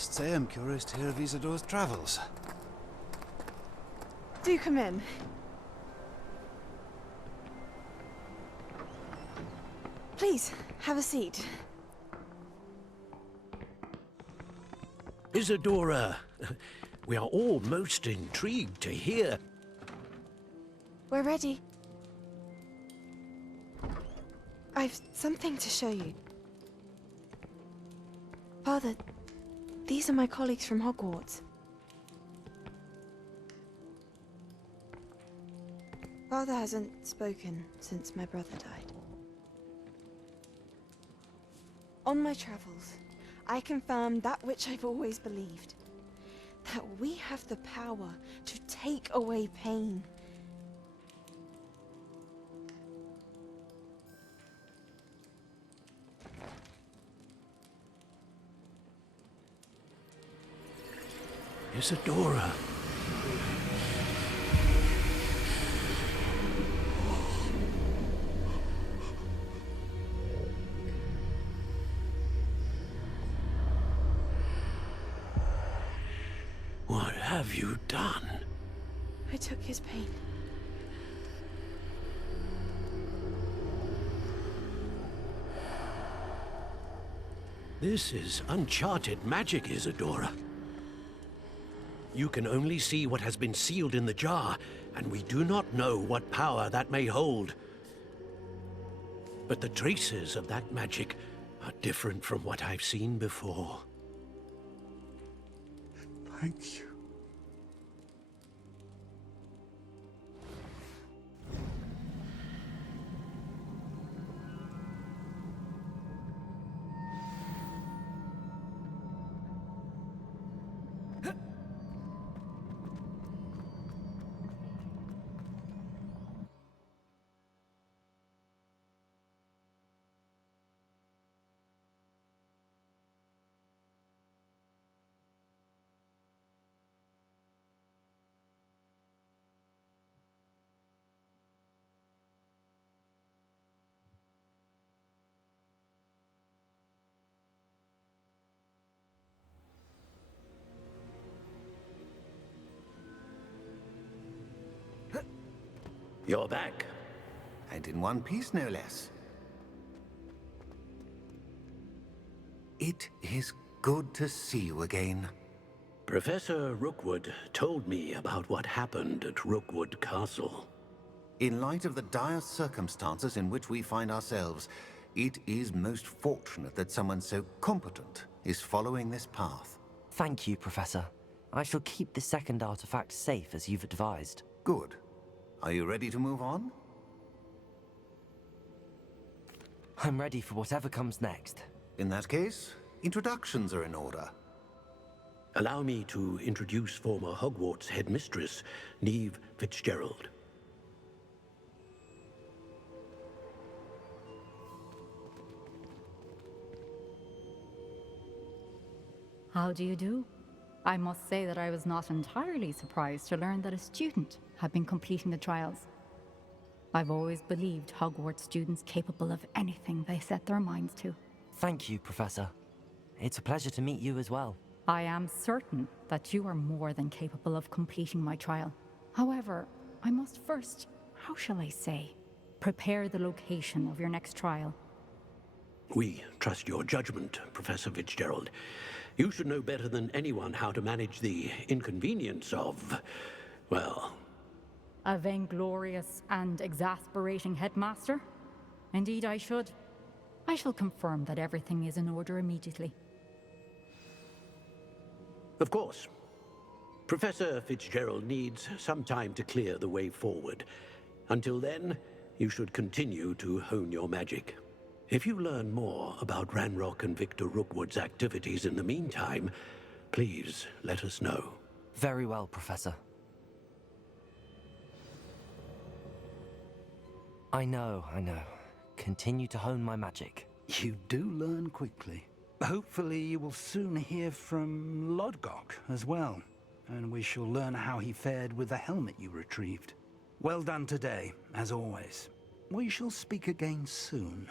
Must say I'm curious to hear of Isadora's travels. Do come in. Please, have a seat. Isadora, we are all most intrigued to hear. We're ready. I've something to show you. Father, these are my colleagues from Hogwarts. Father hasn't spoken since my brother died. On my travels, I confirmed that which I've always believed. That we have the power to take away pain. Isadora. What have you done? I took his pain. This is uncharted magic, Isadora. You can only see what has been sealed in the jar, and we do not know what power that may hold. But the traces of that magic are different from what I've seen before. Thank you. You're back. And in one piece, no less. It is good to see you again. Professor Rookwood told me about what happened at Rookwood Castle. In light of the dire circumstances in which we find ourselves, it is most fortunate that someone so competent is following this path. Thank you, Professor. I shall keep the second artifact safe as you've advised. Good. Are you ready to move on? I'm ready for whatever comes next. In that case, introductions are in order. Allow me to introduce former Hogwarts headmistress, Neve Fitzgerald. How do you do? I must say that I was not entirely surprised to learn that a student had been completing the trials. I've always believed Hogwarts students capable of anything they set their minds to. Thank you, Professor. It's a pleasure to meet you as well. I am certain that you are more than capable of completing my trial. However, I must first, how shall I say, prepare the location of your next trial. We trust your judgment, Professor Fitzgerald. You should know better than anyone how to manage the inconvenience of, well... A vainglorious and exasperating headmaster? Indeed I should. I shall confirm that everything is in order immediately. Of course. Professor Fitzgerald needs some time to clear the way forward. Until then, you should continue to hone your magic. If you learn more about Ranrock and Victor Rookwood's activities in the meantime, please let us know. Very well, Professor. I know. Continue to hone my magic. You do learn quickly. Hopefully you will soon hear from Lodgok as well, and we shall learn how he fared with the helmet you retrieved. Well done today, as always. We shall speak again soon.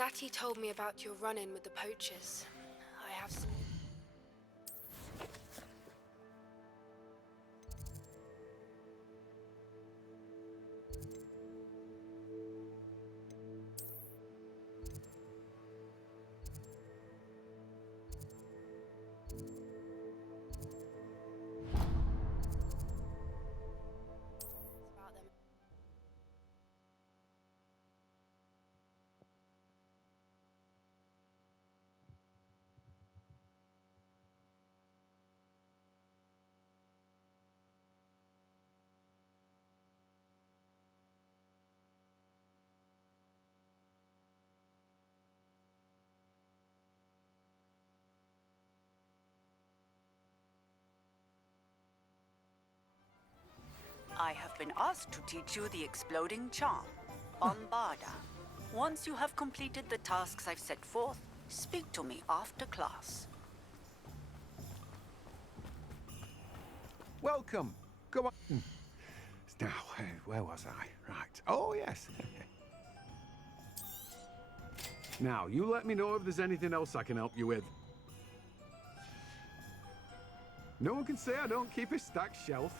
Natty told me about your run-in with the poachers. I have some... about them. I have been asked to teach you the exploding charm, Bombarda. Once you have completed the tasks I've set forth, speak to me after class. Welcome. Come on. Now, where was I? Right. Oh, yes. Now, you let me know if there's anything else I can help you with. No one can say I don't keep a stacked shelf.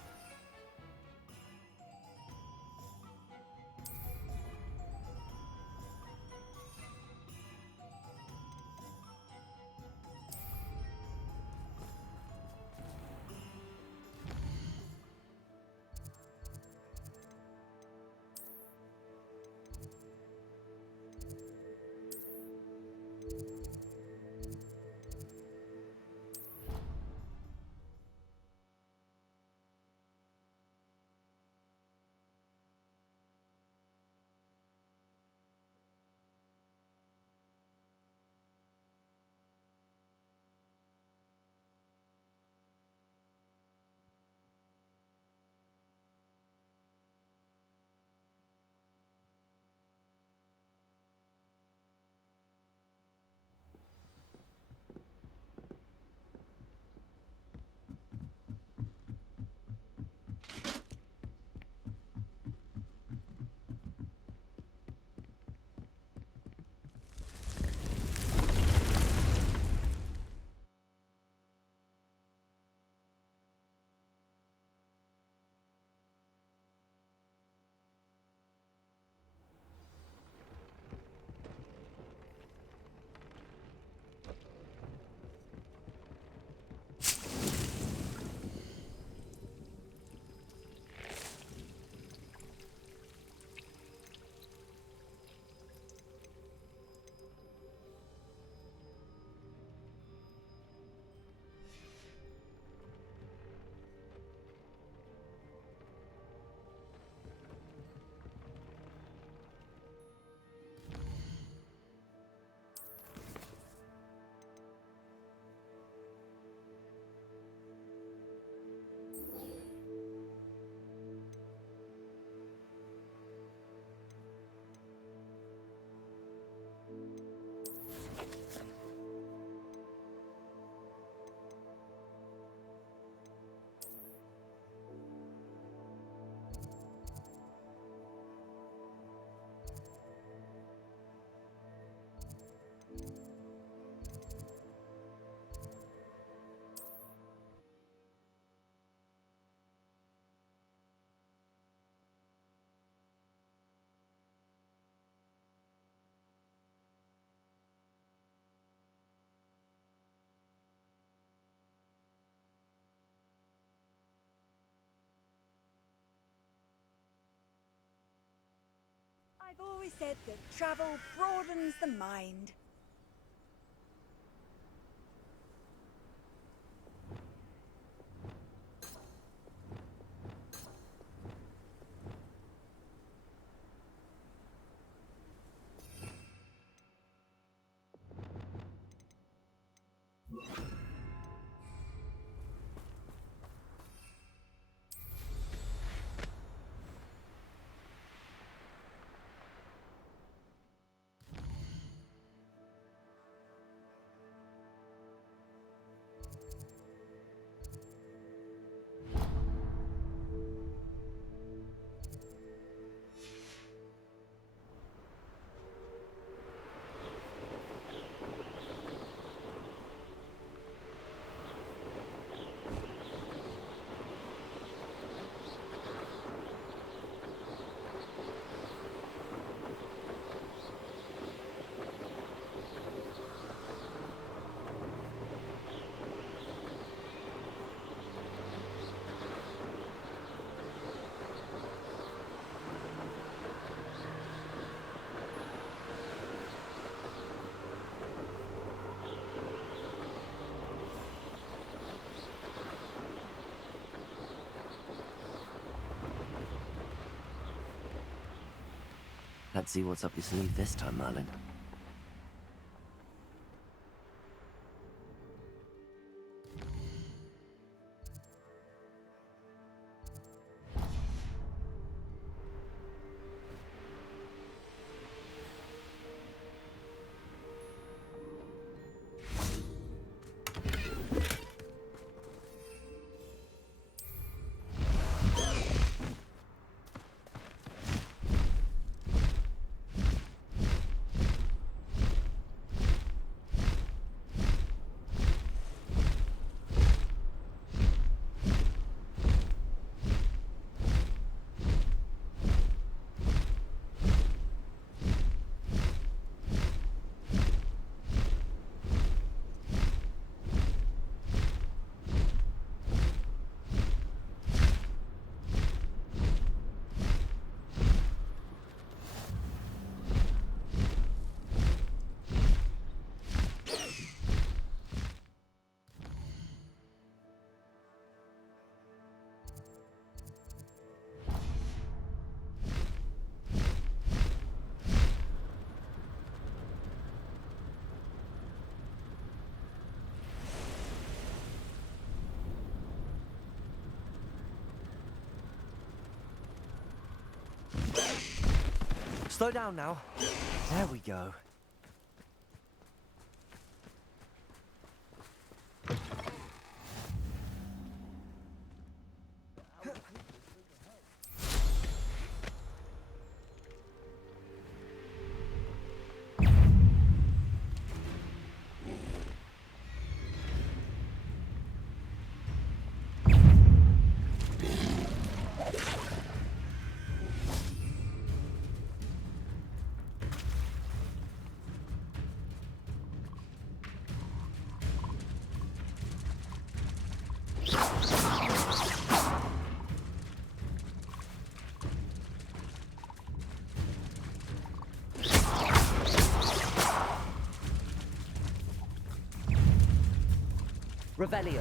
I've always said that travel broadens the mind. Let's see what's up your sleeve this time, Merlin. Slow down now. There we go. Revelio.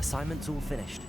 Assignment's all finished.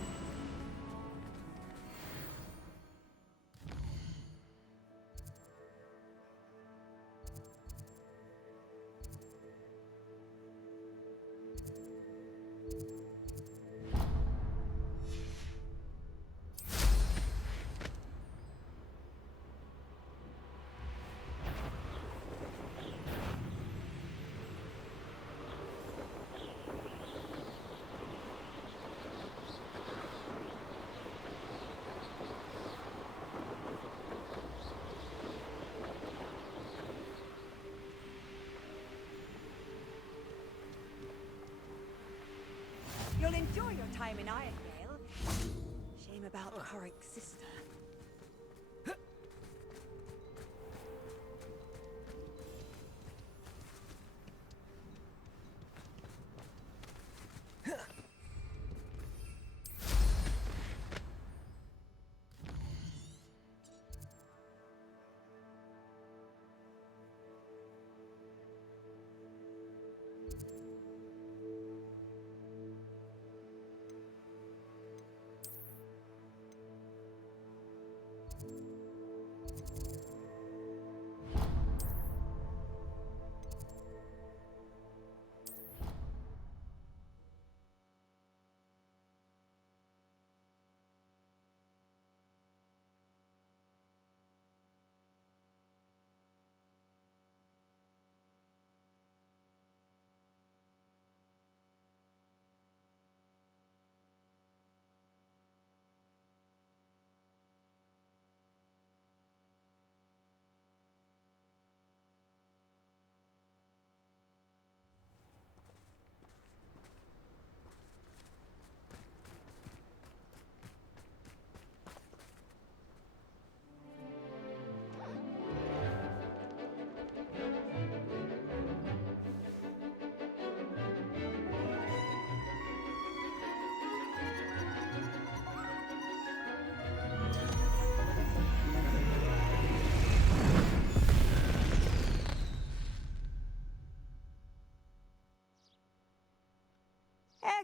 You'll enjoy your time in Irondale. Shame about Corric's sister.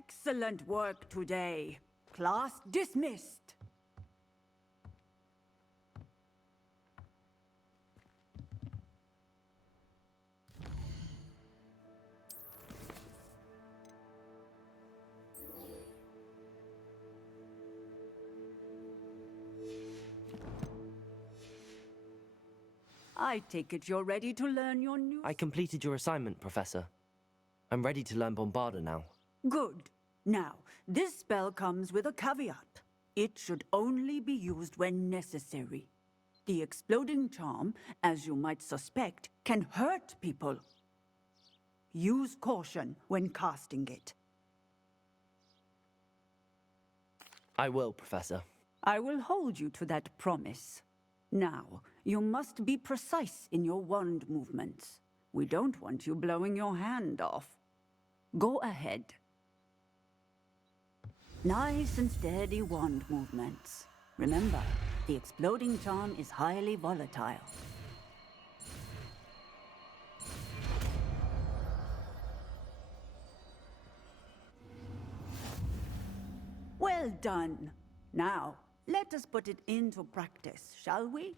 Excellent work today. Class dismissed. I take it you're ready to learn your new... I completed your assignment, Professor. I'm ready to learn Bombarda now. Good. Now, this spell comes with a caveat. It should only be used when necessary. The exploding charm, as you might suspect, can hurt people. Use caution when casting it. I will, Professor. I will hold you to that promise. Now, you must be precise in your wand movements. We don't want you blowing your hand off. Go ahead. Nice and steady wand movements. Remember, the exploding charm is highly volatile. Well done. Now, let us put it into practice, shall we?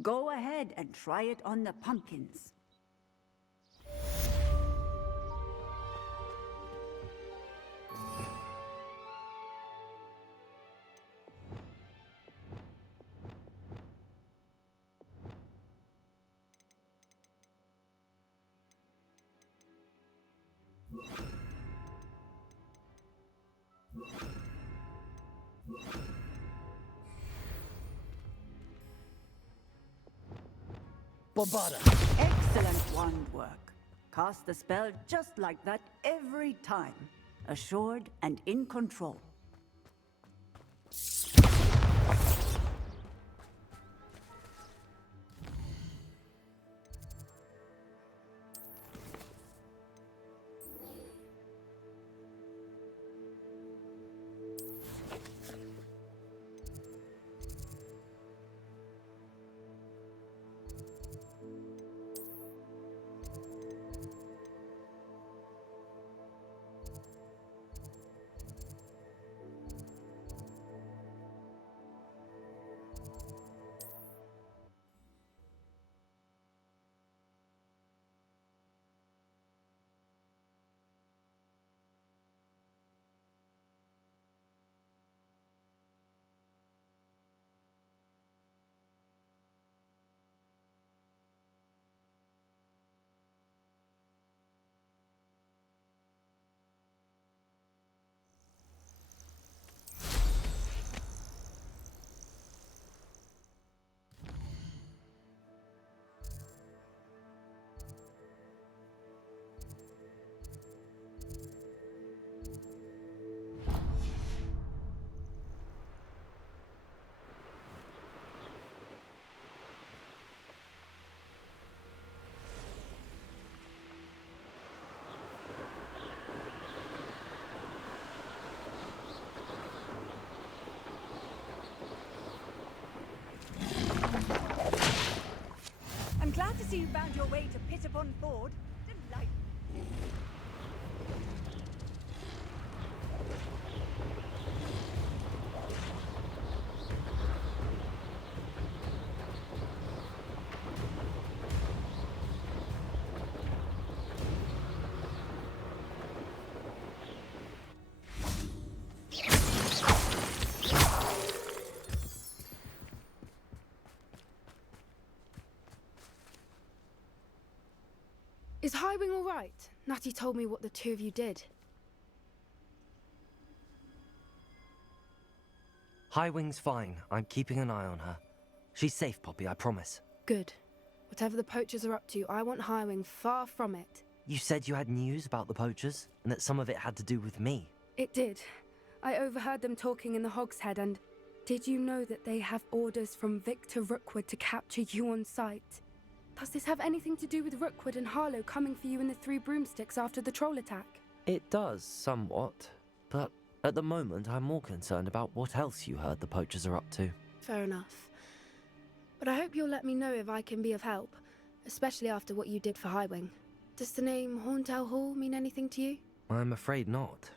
Go ahead and try it on the pumpkins. Bombarda! Excellent wand work. Cast the spell just like that every time. Assured and in control. I'm glad to see you found your way to Pit upon Ford. Delightful. Is Highwing all right? Natty told me what the two of you did. Highwing's fine. I'm keeping an eye on her. She's safe, Poppy, I promise. Good. Whatever the poachers are up to, I want Highwing far from it. You said you had news about the poachers, and that some of it had to do with me. It did. I overheard them talking in the Hogshead, and did you know that they have orders from Victor Rookwood to capture you on sight? Does this have anything to do with Rookwood and Harlow coming for you in the Three Broomsticks after the troll attack? It does, somewhat. But at the moment, I'm more concerned about what else you heard the poachers are up to. Fair enough. But I hope you'll let me know if I can be of help, especially after what you did for Highwing. Does the name Horndale Hall mean anything to you? I'm afraid not.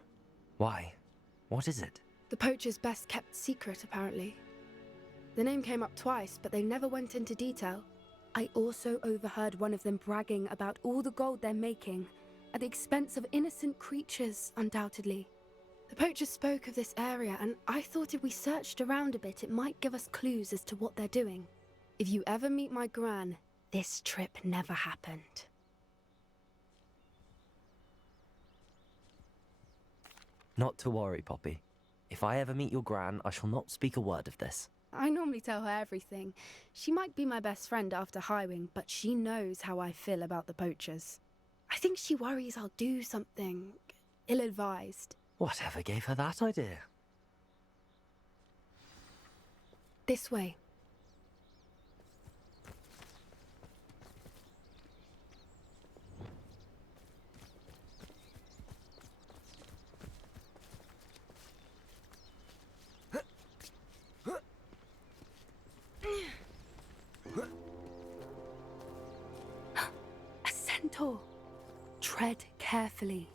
Why? What is it? The poacher's best kept secret, apparently. The name came up twice, but they never went into detail. I also overheard one of them bragging about all the gold they're making, at the expense of innocent creatures, undoubtedly. The poacher spoke of this area, and I thought if we searched around a bit, it might give us clues as to what they're doing. If you ever meet my gran, this trip never happened. Not to worry, Poppy. If I ever meet your gran, I shall not speak a word of this. I normally tell her everything. She might be my best friend after Highwing, but she knows how I feel about the poachers. I think she worries I'll do something ill-advised. Whatever gave her that idea? This way. A centaur. Tread carefully.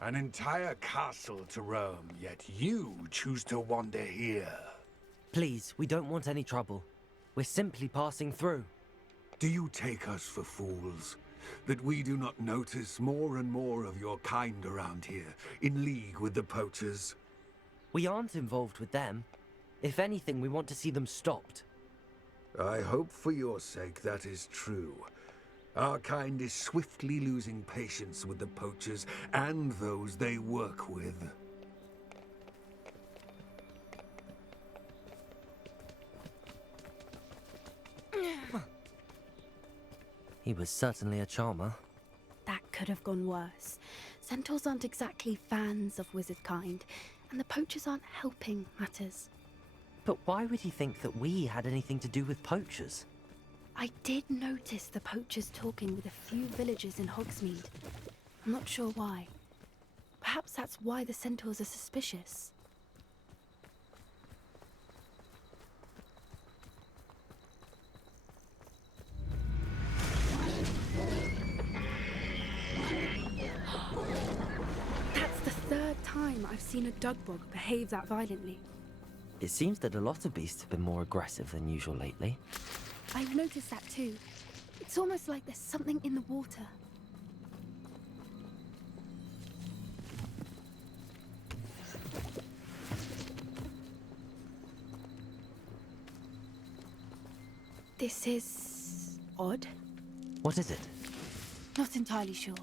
An entire castle to roam, yet you choose to wander here. Please, we don't want any trouble. We're simply passing through. Do you take us for fools? That we do not notice more and more of your kind around here, in league with the poachers? We aren't involved with them. If anything, we want to see them stopped. I hope for your sake that is true. Our kind is swiftly losing patience with the poachers and those they work with. He was certainly a charmer. That could have gone worse. Centaurs aren't exactly fans of wizard kind, and the poachers aren't helping matters. But why would he think that we had anything to do with poachers? I did notice the poachers talking with a few villagers in Hogsmeade. I'm not sure why. Perhaps that's why the centaurs are suspicious. That's the third time I've seen a dugbog behave that violently. It seems that a lot of beasts have been more aggressive than usual lately. I've noticed that too. It's almost like there's something in the water. This is odd. What is it? Not entirely sure,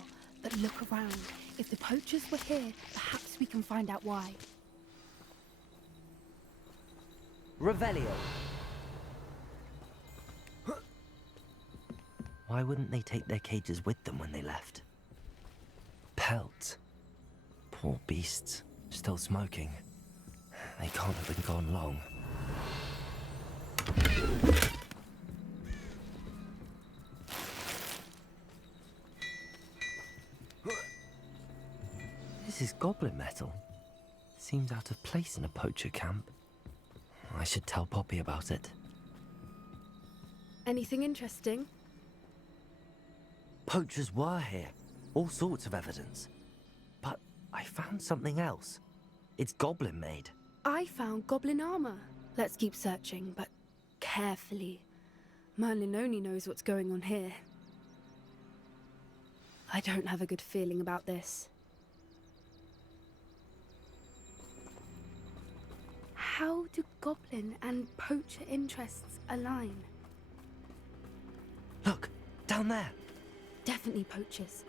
but look around. If the poachers were here, perhaps we can find out why. Revelio! Why wouldn't they take their cages with them when they left? Pelts. Poor beasts. Still smoking. They can't have been gone long. This is goblin metal. Seems out of place in a poacher camp. I should tell Poppy about it. Anything interesting? Poachers were here. All sorts of evidence. But I found something else. It's goblin made. I found goblin armor. Let's keep searching, but carefully. Merlin only knows what's going on here. I don't have a good feeling about this. How do goblin and poacher interests align? Look, down there. Definitely poachers.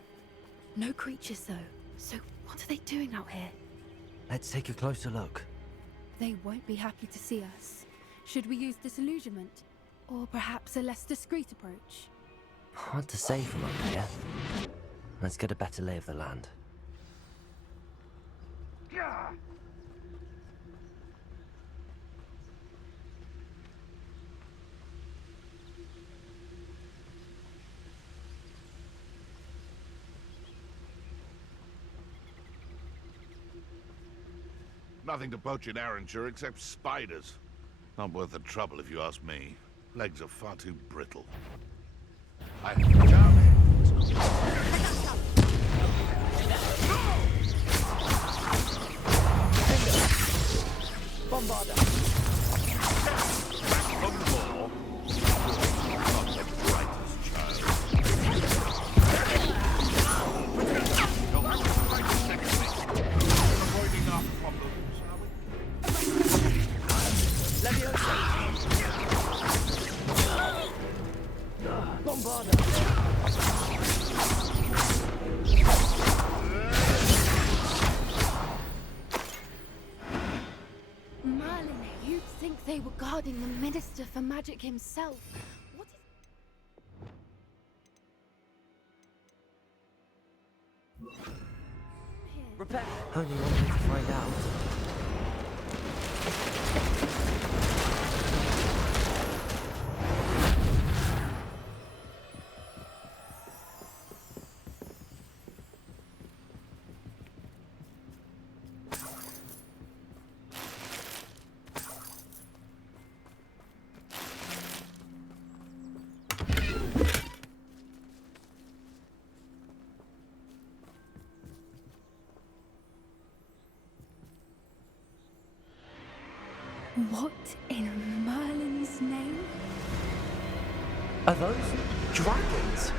No creatures, though. So what are they doing out here? Let's take a closer look. They won't be happy to see us. Should we use disillusionment? Or perhaps a less discreet approach? Hard to say from up here. Let's get a better lay of the land. Nothing to poach in Arranshire except spiders. Not worth the trouble if you ask me. Legs are far too brittle. Merlin, you'd think they were guarding the Minister for Magic himself. What is... Repair. Only one way to find out. What in Merlin's name? Are those dragons?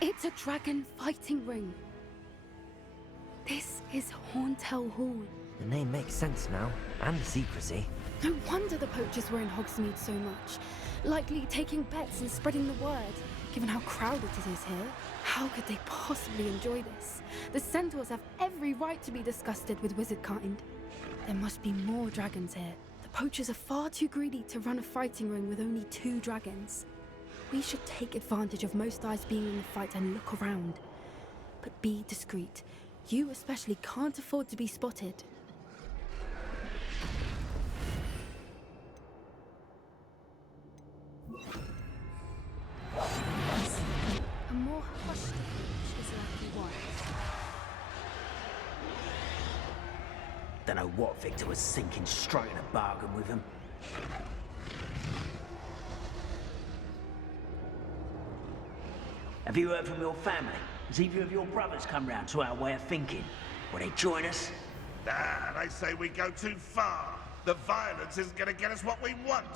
It's a dragon fighting ring. This is Horntail Hall. The name makes sense now, and the secrecy. No wonder the poachers were in Hogsmeade so much. Likely taking bets and spreading the word. Given how crowded it is here, how could they possibly enjoy this? The centaurs have every right to be disgusted with wizard kind. There must be more dragons here. The poachers are far too greedy to run a fighting ring with only 2 dragons. We should take advantage of most eyes being in the fight and look around. But be discreet. You especially can't afford to be spotted. A more hushed approach is likely wise. Don't know what Victor was thinking, striking a bargain with him. Have you heard from your family? Has either of your brothers come round to our way of thinking? Will they join us? Nah, they say we go too far. The violence isn't gonna get us what we want.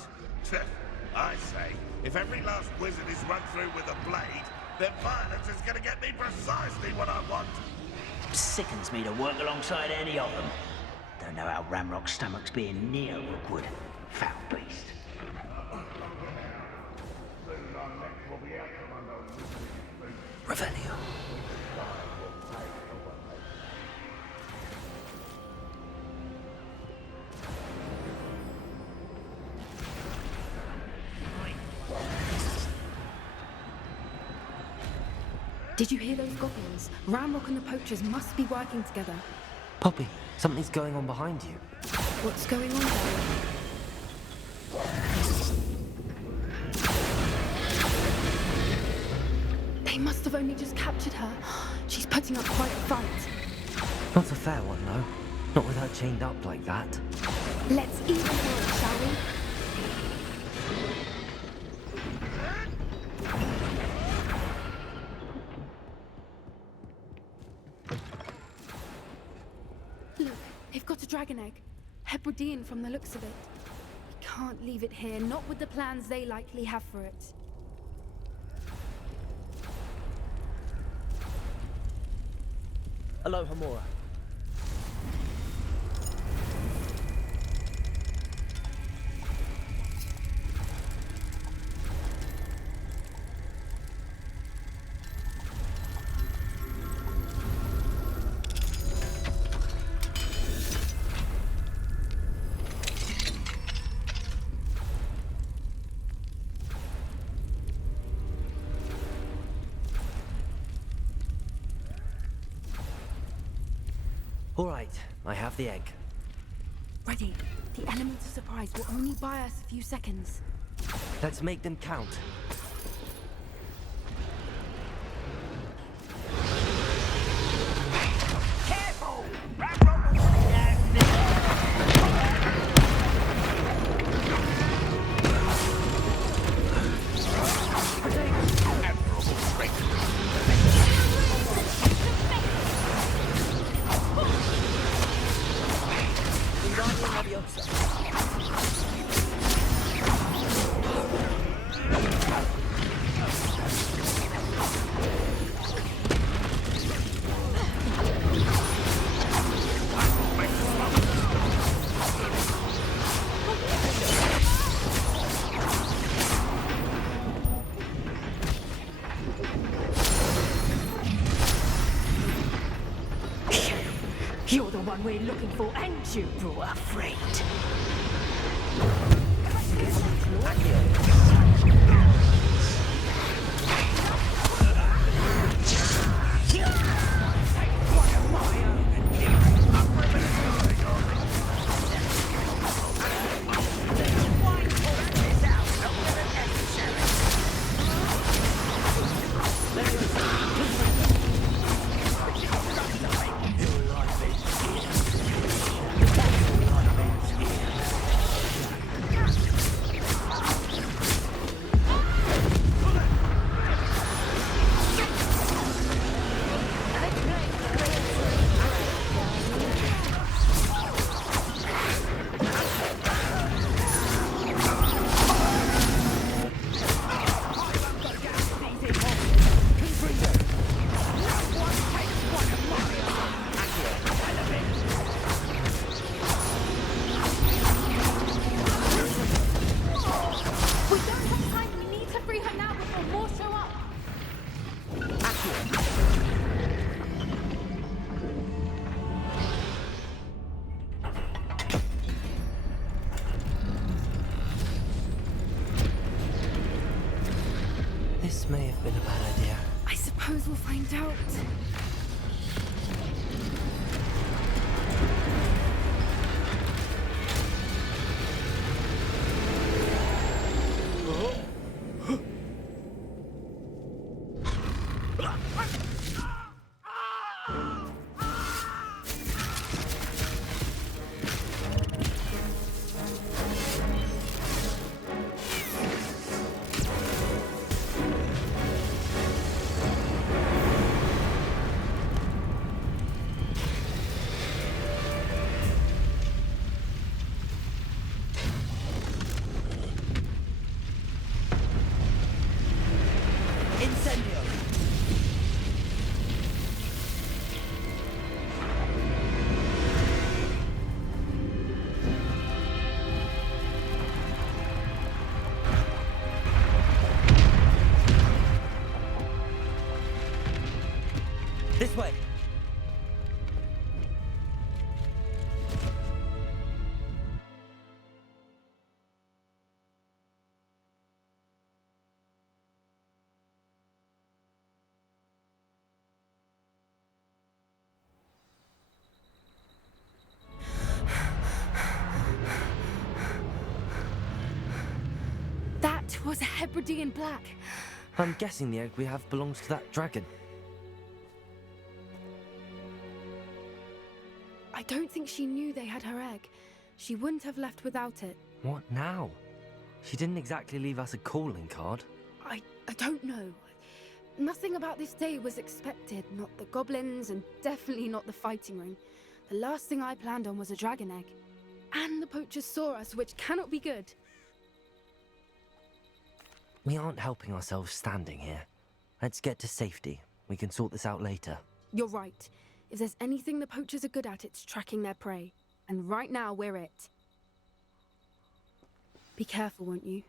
I say, if every last wizard is run through with a blade, then violence is gonna get me precisely what I want. Sickens me to work alongside any of them. Don't know how Ramrock's stomach's being near Rookwood. Foul beast. Revelio. Did you hear those goblins? Ramrock and the poachers must be working together. Poppy, something's going on behind you. What's going on there? They must have only just captured her. She's putting up quite a fight. Not a fair one, though. Not with her chained up like that. Let's even her, shall we? Look, they've got a dragon egg. Hebridean from the looks of it. We can't leave it here, not with the plans they likely have for it. Hello, Hamura. All right, I have the egg. Ready. The element of surprise will only buy us a few seconds. Let's make them count. Careful! one we're looking for, and you, afraid. This may have been a bad idea. I suppose we'll find out. This way! That was a Hebridean black. I'm guessing the egg we have belongs to that dragon. I don't think she knew they had her egg. She wouldn't have left without it. What now? She didn't exactly leave us a calling card. I don't know. Nothing about this day was expected. Not the goblins, and definitely not the fighting ring. The last thing I planned on was a dragon egg. And the poachers saw us, which cannot be good. We aren't helping ourselves standing here. Let's get to safety. We can sort this out later. You're right. If there's anything the poachers are good at, it's tracking their prey. And right now, we're it. Be careful, won't you?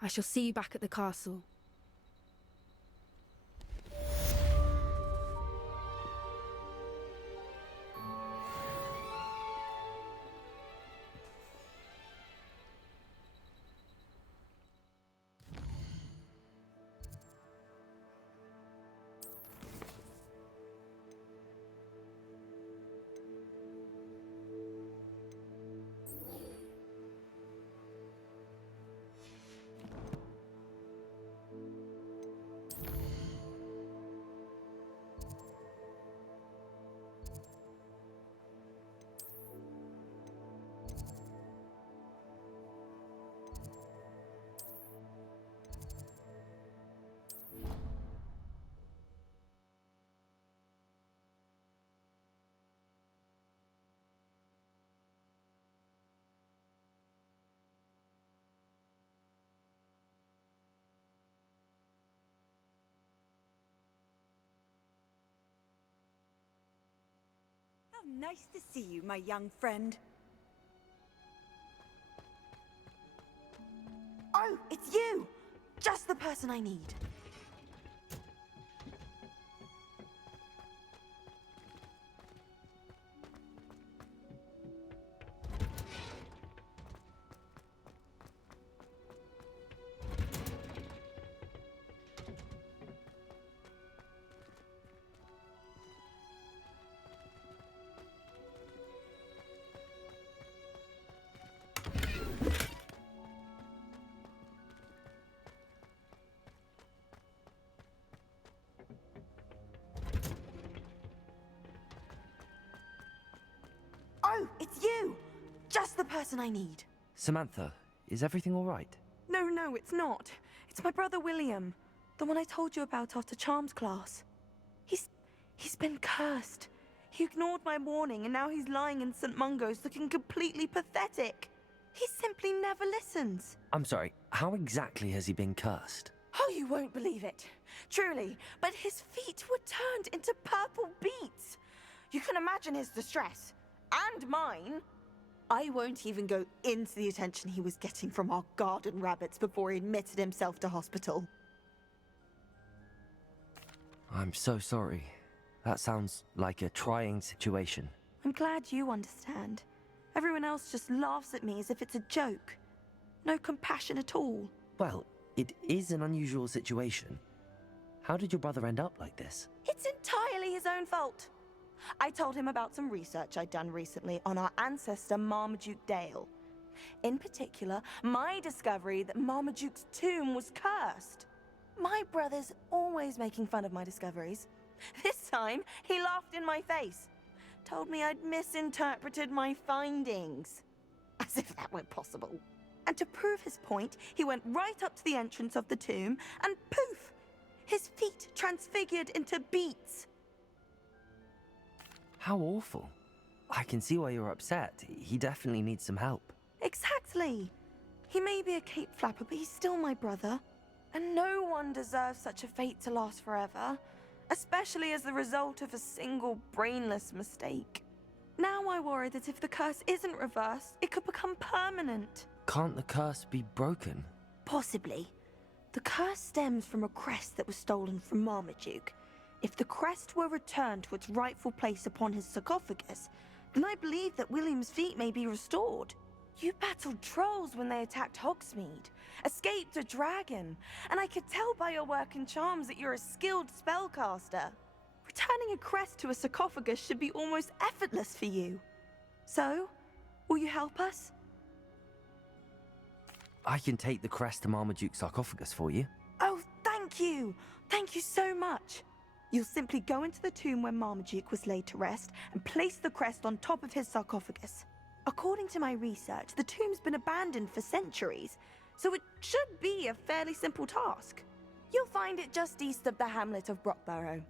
I shall see you back at the castle. How nice to see you, my young friend. Oh, it's you! Just the person I need. It's you! Just the person I need. Samantha, is everything all right? No, it's not. It's my brother William. The one I told you about after Charms class. He's been cursed. He ignored my warning and now he's lying in St. Mungo's looking completely pathetic. He simply never listens. I'm sorry, how exactly has he been cursed? Oh, you won't believe it. Truly, but his feet were turned into purple beets. You can imagine his distress. And mine. I won't even go into the attention he was getting from our garden rabbits before he admitted himself to hospital. I'm so sorry. That sounds like a trying situation. I'm glad you understand. Everyone else just laughs at me as if it's a joke. No compassion at all. Well, it is an unusual situation. How did your brother end up like this? It's entirely his own fault. I told him about some research I'd done recently on our ancestor Marmaduke Dale. In particular, my discovery that Marmaduke's tomb was cursed. My brother's always making fun of my discoveries. This time, he laughed in my face. Told me I'd misinterpreted my findings. As if that weren't possible. And to prove his point, he went right up to the entrance of the tomb and poof! His feet transfigured into beets. How awful. I can see why you're upset. He definitely needs some help. Exactly. He may be a cape flapper, but he's still my brother. And no one deserves such a fate to last forever. Especially as the result of a single brainless mistake. Now I worry that if the curse isn't reversed, it could become permanent. Can't the curse be broken? Possibly. The curse stems from a crest that was stolen from Marmaduke. If the crest were returned to its rightful place upon his sarcophagus, then I believe that William's feet may be restored. You battled trolls when they attacked Hogsmeade, escaped a dragon, and I could tell by your work in charms that you're a skilled spellcaster. Returning a crest to a sarcophagus should be almost effortless for you. So, will you help us? I can take the crest to Marmaduke's sarcophagus for you. Oh, thank you! Thank you so much! You'll simply go into the tomb where Marmaduke was laid to rest and place the crest on top of his sarcophagus. According to my research, the tomb's been abandoned for centuries, so it should be a fairly simple task. You'll find it just east of the hamlet of Brockborough.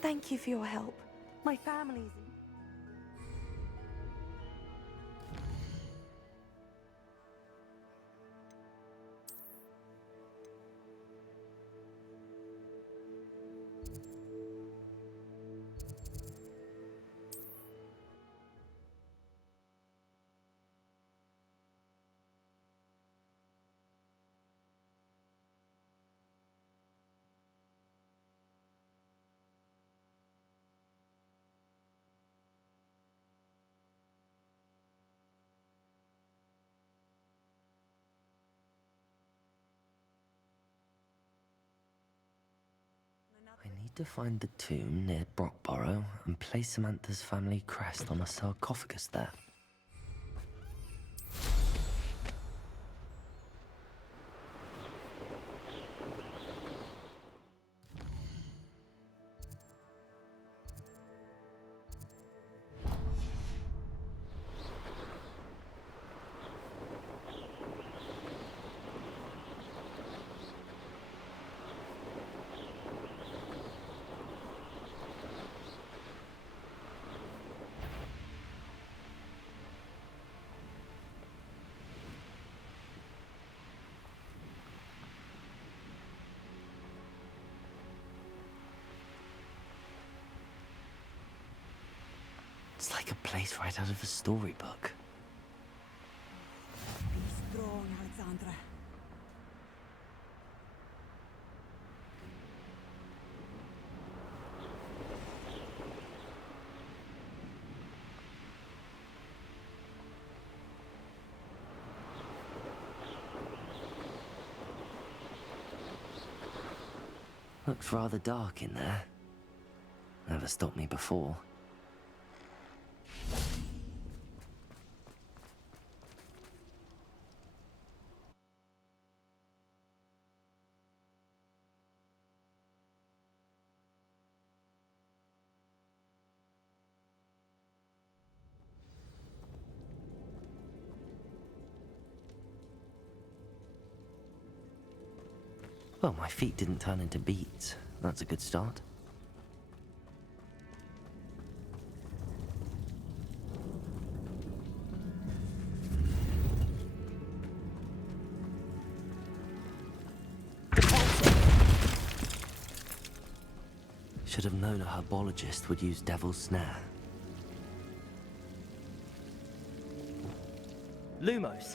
Thank you for your help. My family's in... I need to find the tomb near Brockborough and place Samantha's family crest on a sarcophagus there. It's like a place right out of a storybook. Be strong, Alexandra. Looks rather dark in there. Never stopped me before. Well, my feet didn't turn into beets. That's a good start. Should have known a herbologist would use Devil's Snare. Lumos.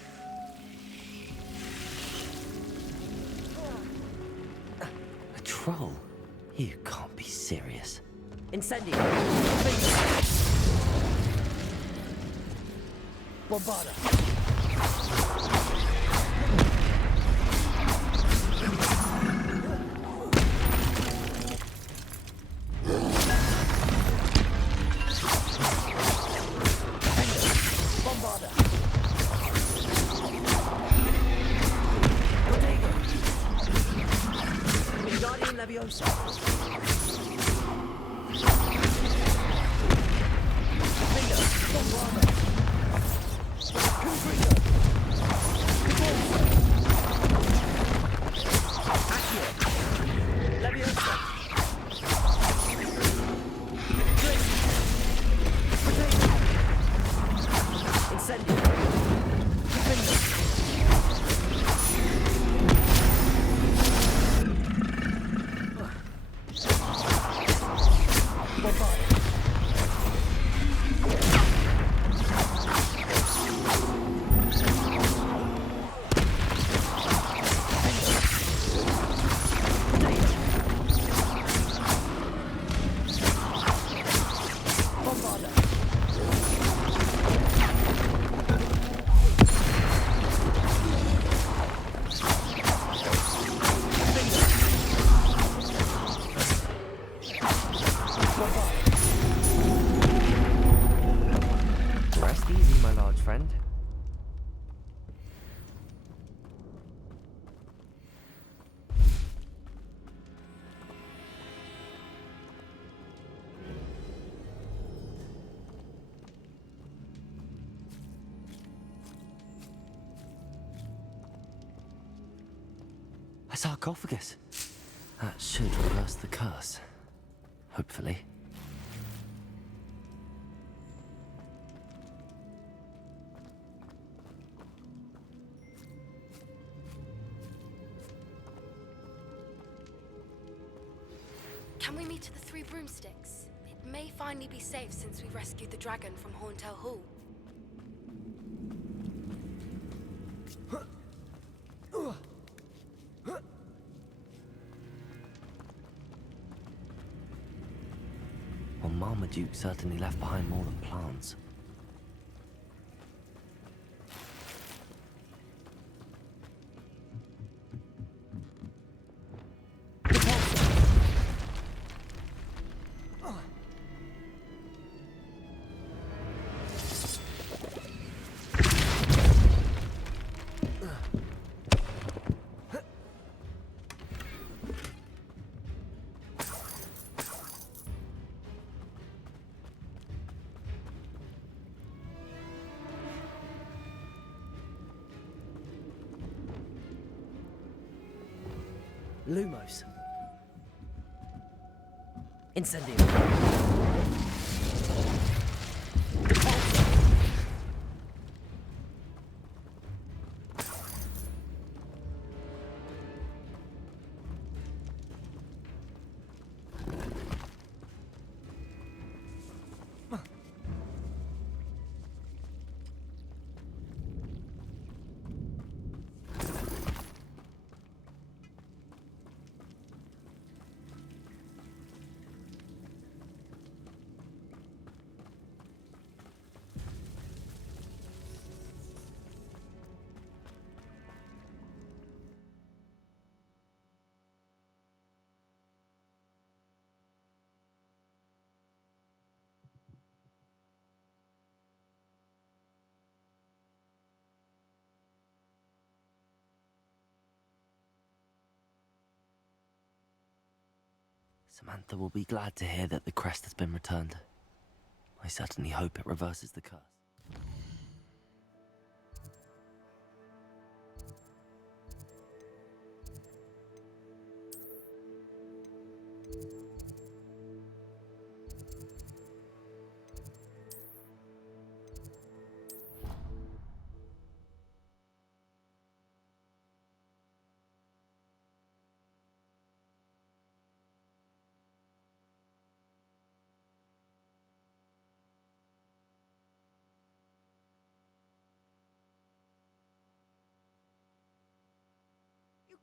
A troll? You can't be serious. Incendio. Bombarda. Leviosa. Bingo. Bombarda. Confringo. Accio. Leviosa. Drink. Potato. Incendio. Bingo. Rest easy, my large friend. A sarcophagus. That should reverse the curse. Hopefully. Can we meet at the Three Broomsticks? It may finally be safe since we rescued the dragon from Horntail Hall. Well, Marmaduke certainly left behind more than plants. Lumos. Incendio. Samantha will be glad to hear that the crest has been returned. I certainly hope it reverses the curse.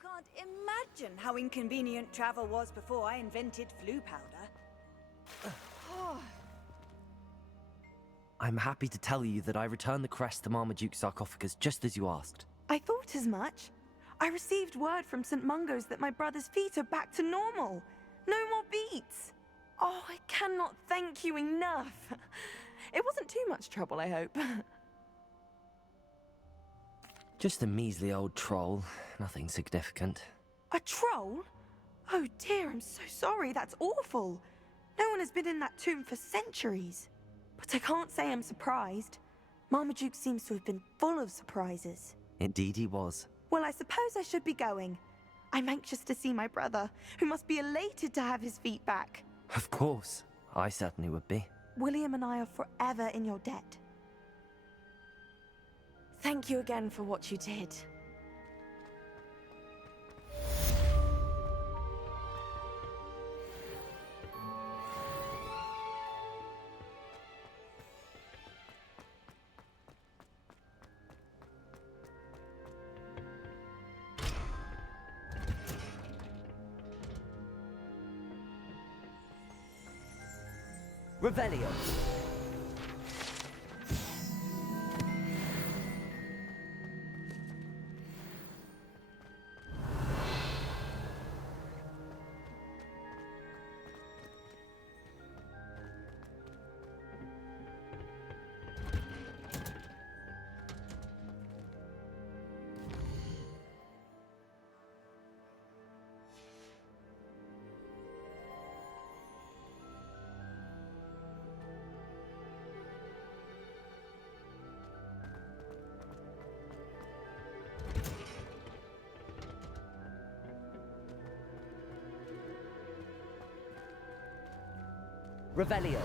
can't imagine how inconvenient travel was before I invented flu powder. I'm happy to tell you that I returned the crest to Marmaduke's sarcophagus just as you asked. I thought as much. I received word from St. Mungo's that my brother's feet are back to normal. No more beats. Oh, I cannot thank you enough. It wasn't too much trouble, I hope. Just a measly old troll, nothing significant. A troll? Oh dear, I'm so sorry, that's awful. No one has been in that tomb for centuries. But I can't say I'm surprised. Marmaduke seems to have been full of surprises. Indeed he was. Well, I suppose I should be going. I'm anxious to see my brother, who must be elated to have his feet back. Of course, I certainly would be. William and I are forever in your debt. Thank you again for what you did. Revelio. Revelio.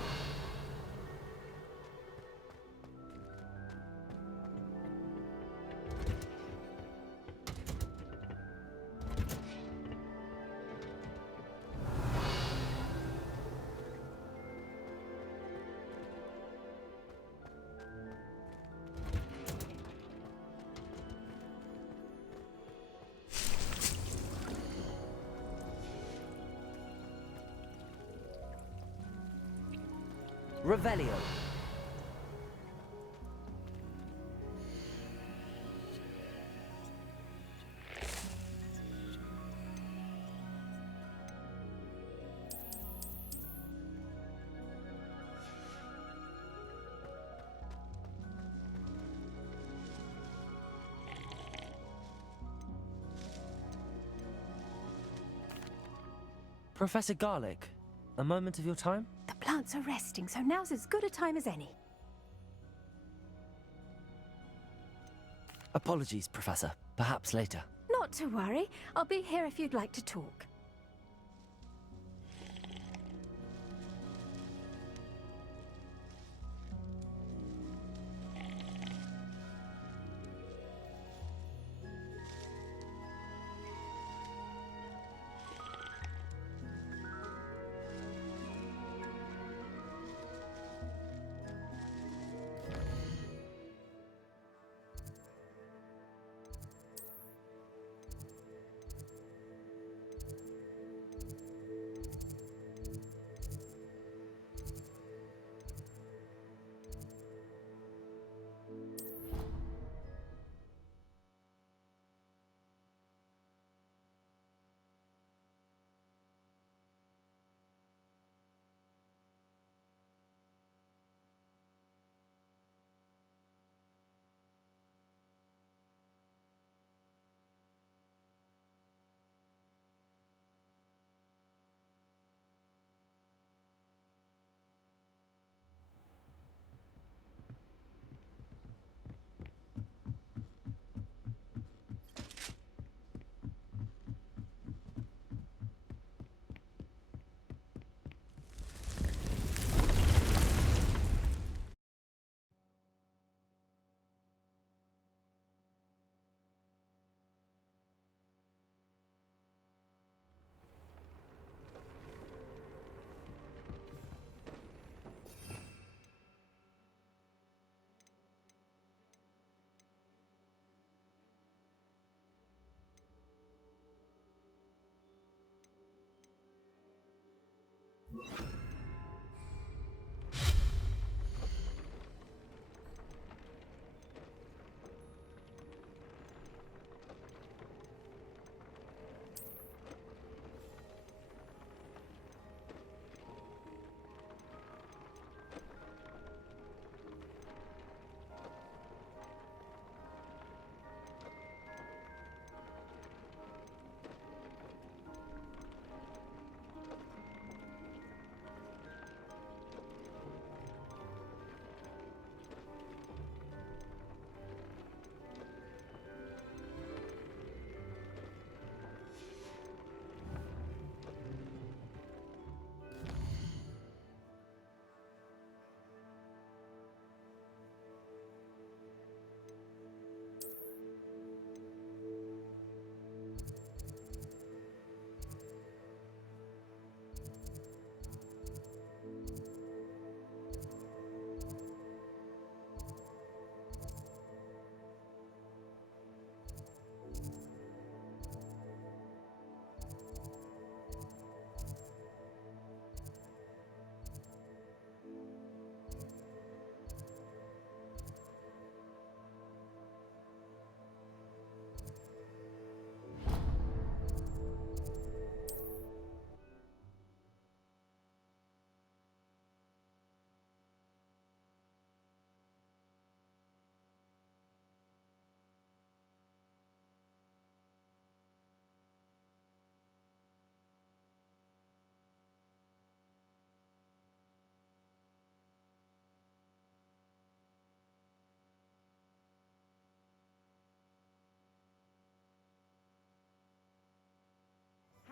Revelio. Professor Garlic, a moment of your time? The plants are resting, so now's as good a time as any. Apologies, Professor. Perhaps later. Not to worry. I'll be here if you'd like to talk.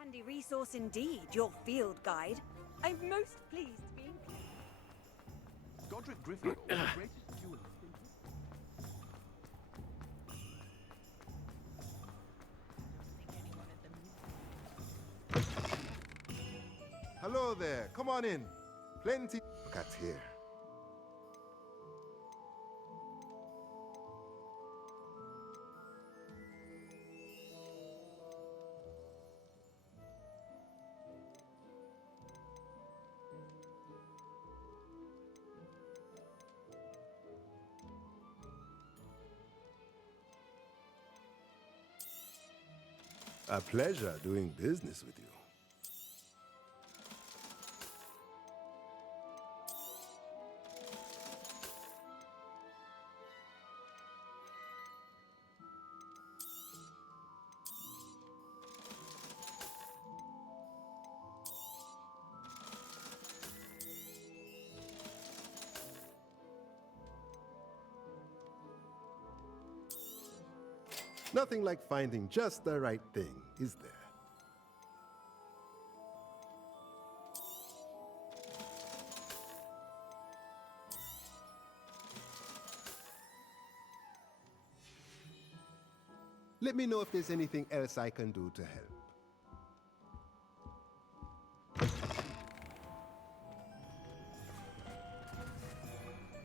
Handy resource indeed, your field guide. I'm most pleased to be Godric Griffith, the greatest duelist in Hello there, come on in. Plenty. Look at here. A pleasure doing business with you. Nothing like finding just the right thing, is there? Let me know if there's anything else I can do to help.